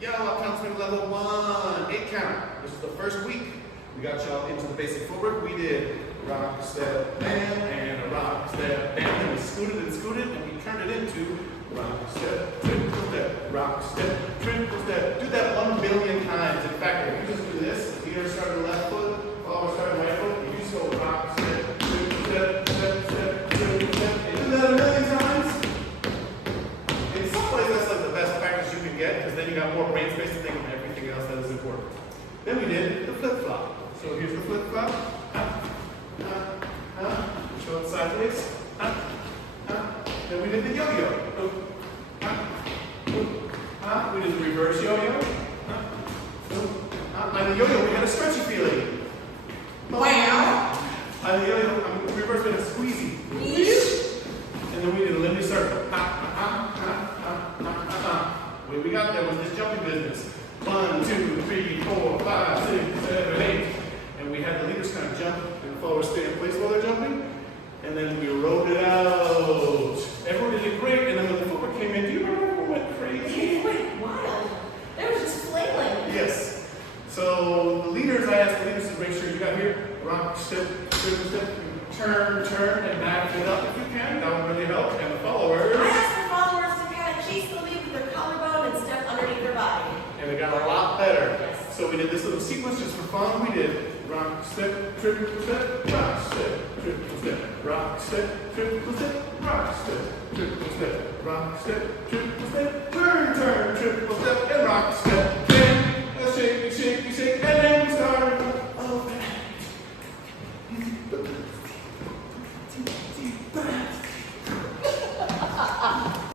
Yo, Uptown Swing level 1, 8 count. This is the first week. We got y'all into the basic footwork. We did rock, step, bam, and a rock, step, bam. And we scooted, and we turned it into rock, step, triple step, rock, step, triple step. Do that 1 billion times. In fact, if you just do this, if you start on the left foot, follow start on the right foot, you just go rock, step, triple step, step, step, triple step. And do that 1 million times. In some ways, that's like the best practice you can get, because then you got more brain space to think of everything else that is important. Then we did the flip-flop. So here's the flip-flop. Show it sideways. Then we did the yo-yo. We did the reverse yo-yo. On the yo-yo, we got a stretchy feeling. Wow. On the yo-yo, on the reverse, we had a squeezy. And then we did a Lindy circle. What we got there was this jumping business. 1, 2, 3, 4, 5, 6, 7, 8. And we had the leaders kind of jump and the followers stay in place while they're jumping. And then we rode it out. Everyone did great. And then when the footwork came in, do you remember everyone went crazy? It went wild. They were just flailing. Yes. So the leaders, I asked the leaders to make sure you got here. Rock, step, turn, and back it up if you can. That would really help. And the followers. I asked the followers to kind of chase the lead with their collarbone and step underneath their body. And it got a lot better. Yes. So we did this little sequence just for fun. We did rock, step, triple step, rock, step, triple step, rock, step, triple step, rock, step, triple step, rock, step, triple step, turn, triple step, and rock, step,